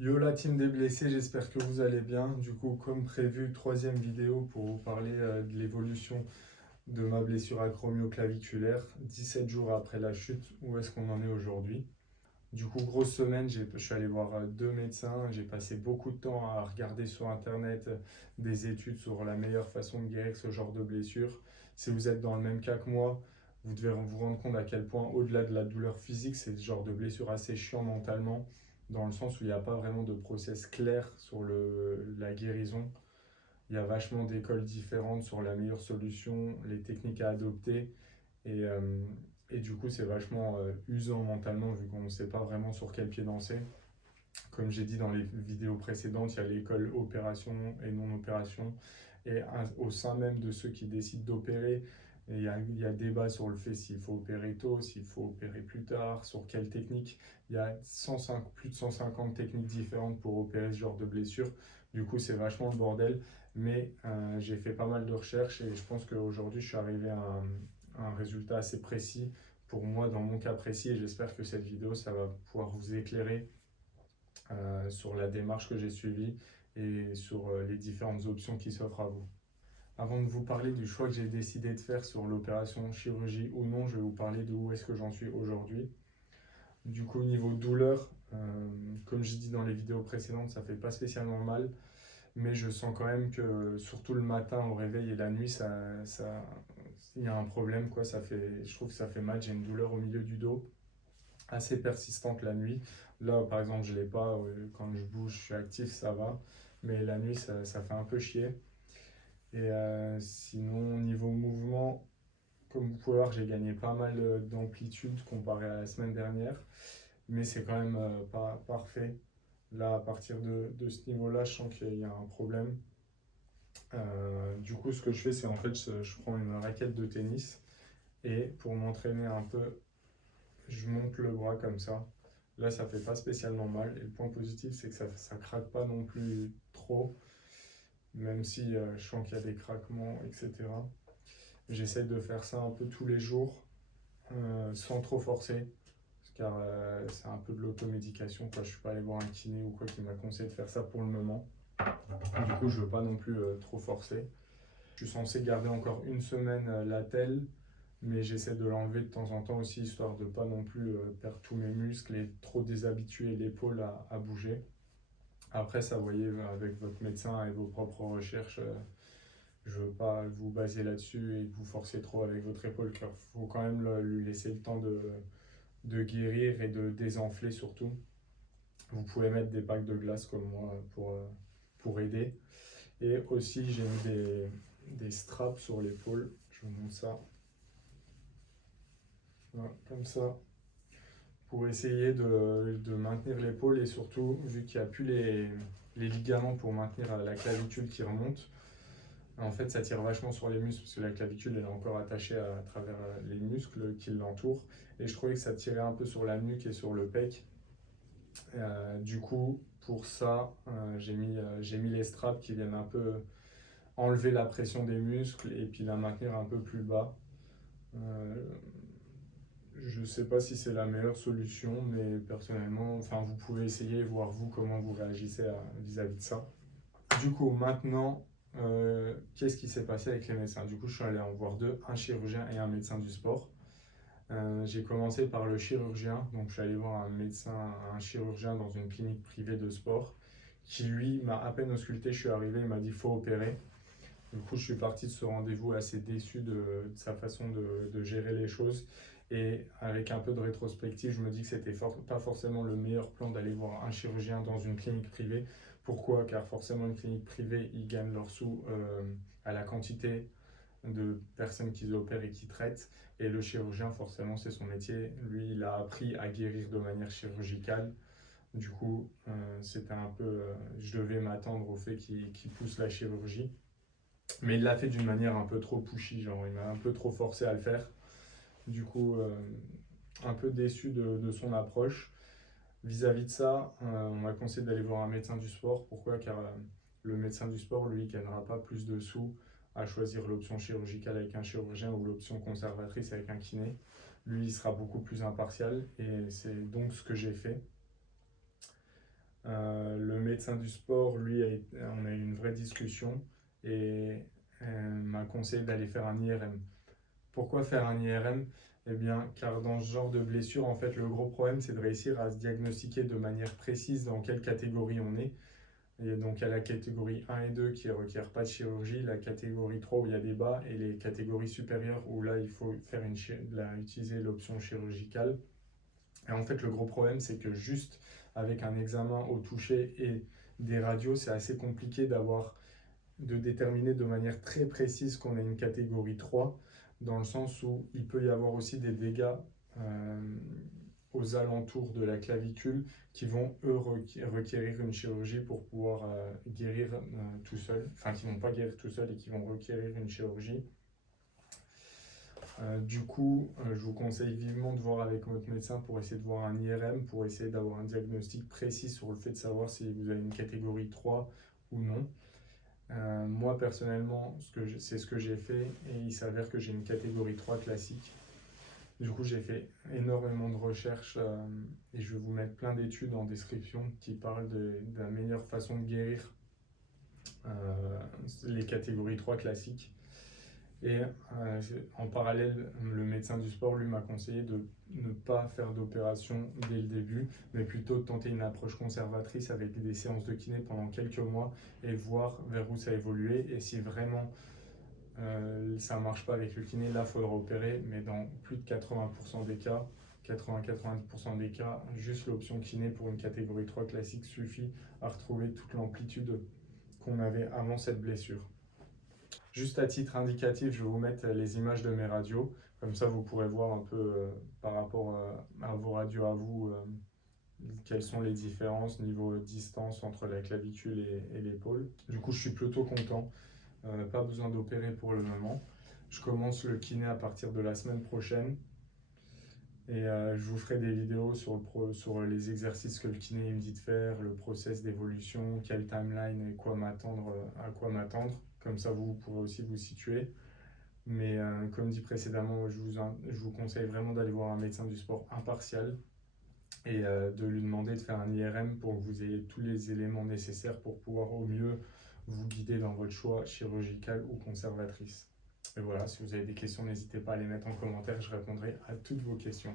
Yo la team des blessés, j'espère que vous allez bien. Du coup, comme prévu, troisième vidéo pour vous parler de l'évolution de ma blessure acromio-claviculaire, 17 jours après la chute, où est-ce qu'on en est aujourd'hui. Du coup, grosse semaine, je suis allé voir deux médecins, j'ai passé beaucoup de temps à regarder sur internet des études sur la meilleure façon de guérir ce genre de blessure. Si vous êtes dans le même cas que moi, vous devez vous rendre compte à quel point, au-delà de la douleur physique, c'est ce genre de blessure assez chiant mentalement, dans le sens où il n'y a pas vraiment de process clair sur la guérison. Il y a vachement d'écoles différentes sur la meilleure solution, les techniques à adopter. Et, euh, et du coup, c'est vachement usant mentalement vu qu'on ne sait pas vraiment sur quel pied danser. Comme j'ai dit dans les vidéos précédentes, il y a l'école opération et non-opération. Et au sein même de ceux qui décident d'opérer, il y a débat sur le fait s'il faut opérer tôt, s'il faut opérer plus tard, sur quelle technique. Il y a plus de 150 techniques différentes pour opérer ce genre de blessure. Du coup, c'est vachement le bordel. Mais j'ai fait pas mal de recherches et je pense qu'aujourd'hui, je suis arrivé à un résultat assez précis pour moi dans mon cas précis. Et j'espère que cette vidéo, ça va pouvoir vous éclairer sur la démarche que j'ai suivie et sur les différentes options qui s'offrent à vous. Avant de vous parler du choix que j'ai décidé de faire sur l'opération chirurgie ou non, je vais vous parler de où est-ce que j'en suis aujourd'hui. Du coup, niveau douleur, comme j'ai dit dans les vidéos précédentes, ça fait pas spécialement mal, mais je sens quand même que surtout le matin au réveil et la nuit, il y a un problème, quoi. Je trouve que ça fait mal. J'ai une douleur au milieu du dos assez persistante la nuit. Là, par exemple, je l'ai pas. Quand je bouge, je suis actif, ça va. Mais la nuit, ça fait un peu chier. Et sinon, niveau mouvement, comme vous pouvez voir, j'ai gagné pas mal d'amplitude comparé à la semaine dernière. Mais c'est quand même pas parfait. Là, à partir de ce niveau-là, je sens qu'il y a un problème. Du coup, ce que je fais, c'est en fait, je prends une raquette de tennis et pour m'entraîner un peu, je monte le bras comme ça. Là, ça fait pas spécialement mal. Et le point positif, c'est que ça craque pas non plus trop, même si je sens qu'il y a des craquements, etc. J'essaie de faire ça un peu tous les jours, sans trop forcer, car c'est un peu de l'automédication, quoi. Je suis pas allé voir un kiné ou quoi qui m'a conseillé de faire ça pour le moment. Du coup, je veux pas non plus trop forcer. Je suis censé garder encore une semaine la telle, mais j'essaie de l'enlever de temps en temps aussi, histoire de pas non plus perdre tous mes muscles et trop déshabituer l'épaule à bouger. Après, ça, voyez, avec votre médecin et vos propres recherches, je veux pas vous baser là-dessus et que vous forcez trop avec votre épaule, car il faut quand même lui laisser le temps de guérir et de désenfler surtout. Vous pouvez mettre des packs de glace comme moi pour aider. Et aussi, j'ai mis des straps sur l'épaule. Je vous montre ça. Voilà, comme ça, pour essayer de maintenir l'épaule et surtout, vu qu'il n'y a plus les ligaments pour maintenir la clavicule qui remonte, en fait, ça tire vachement sur les muscles parce que la clavicule elle est encore attachée à travers les muscles qui l'entourent. Et je trouvais que ça tirait un peu sur la nuque et sur le pec. Du coup, pour ça, j'ai mis les straps qui viennent un peu enlever la pression des muscles et puis la maintenir un peu plus bas. Euh, Je ne sais pas si c'est la meilleure solution, mais personnellement, enfin, vous pouvez essayer et voir vous comment vous réagissez vis-à-vis de ça. Du coup, maintenant, qu'est-ce qui s'est passé avec les médecins? Du coup, je suis allé en voir deux, un chirurgien et un médecin du sport. J'ai commencé par le chirurgien, donc je suis allé voir un chirurgien dans une clinique privée de sport, qui lui m'a à peine ausculté, je suis arrivé, il m'a dit il faut opérer. Du coup, je suis parti de ce rendez-vous assez déçu de sa façon de gérer les choses. Et avec un peu de rétrospective, je me dis que c'était pas forcément le meilleur plan d'aller voir un chirurgien dans une clinique privée. Pourquoi? Car forcément, une clinique privée, ils gagnent leurs sous à la quantité de personnes qu'ils opèrent et qui traitent. Et le chirurgien, forcément, c'est son métier. Lui, il a appris à guérir de manière chirurgicale. Du coup, c'était un peu. Je devais m'attendre au fait qu'il pousse la chirurgie. Mais il l'a fait d'une manière un peu trop pushy, genre il m'a un peu trop forcé à le faire. Du coup, un peu déçu de son approche. Vis-à-vis de ça, on m'a conseillé d'aller voir un médecin du sport. Pourquoi? Car le médecin du sport, lui, ne gagnera pas plus de sous à choisir l'option chirurgicale avec un chirurgien ou l'option conservatrice avec un kiné. Lui, il sera beaucoup plus impartial et c'est donc ce que j'ai fait. médecin du sport, lui, on a eu une vraie discussion et m'a conseillé d'aller faire un IRM. Pourquoi faire un IRM? Eh bien, car dans ce genre de blessure, en fait, le gros problème, c'est de réussir à se diagnostiquer de manière précise dans quelle catégorie on est. Et donc, il y a la catégorie 1 et 2 qui ne requiert pas de chirurgie, la catégorie 3 où il y a des bas, et les catégories supérieures où là, il faut faire utiliser l'option chirurgicale. Et en fait, le gros problème, c'est que juste avec un examen au toucher et des radios, c'est assez compliqué de déterminer de manière très précise qu'on a une catégorie 3, dans le sens où il peut y avoir aussi des dégâts aux alentours de la clavicule qui vont, eux, requérir une chirurgie pour pouvoir guérir tout seul, enfin qui ne vont pas guérir tout seul et qui vont requérir une chirurgie. Du coup, je vous conseille vivement de voir avec votre médecin pour essayer de voir un IRM, pour essayer d'avoir un diagnostic précis sur le fait de savoir si vous avez une catégorie 3 ou non. Moi personnellement, c'est ce que j'ai fait et il s'avère que j'ai une catégorie 3 classique. Du coup, j'ai fait énormément de recherches et je vais vous mettre plein d'études en description qui parlent de la meilleure façon de guérir les catégories 3 classiques. Et en parallèle, le médecin du sport, lui, m'a conseillé de ne pas faire d'opération dès le début, mais plutôt de tenter une approche conservatrice avec des séances de kiné pendant quelques mois et voir vers où ça évoluait. Et si vraiment ça ne marche pas avec le kiné, là, il faudra opérer, mais dans plus de 80% des cas, 80-90% des cas, juste l'option kiné pour une catégorie 3 classique suffit à retrouver toute l'amplitude qu'on avait avant cette blessure. Juste à titre indicatif, je vais vous mettre les images de mes radios. Comme ça, vous pourrez voir un peu par rapport à vos radios à vous, quelles sont les différences niveau distance entre la clavicule et l'épaule. Du coup, je suis plutôt content. Pas besoin d'opérer pour le moment. Je commence le kiné à partir de la semaine prochaine. Et je vous ferai des vidéos sur les exercices que le kiné me dit de faire, le process d'évolution, quelle timeline et à quoi m'attendre. Comme ça, vous pourrez aussi vous situer. Mais comme dit précédemment, je vous conseille vraiment d'aller voir un médecin du sport impartial et de lui demander de faire un IRM pour que vous ayez tous les éléments nécessaires pour pouvoir au mieux vous guider dans votre choix chirurgical ou conservatrice. Et voilà, si vous avez des questions, n'hésitez pas à les mettre en commentaire, je répondrai à toutes vos questions.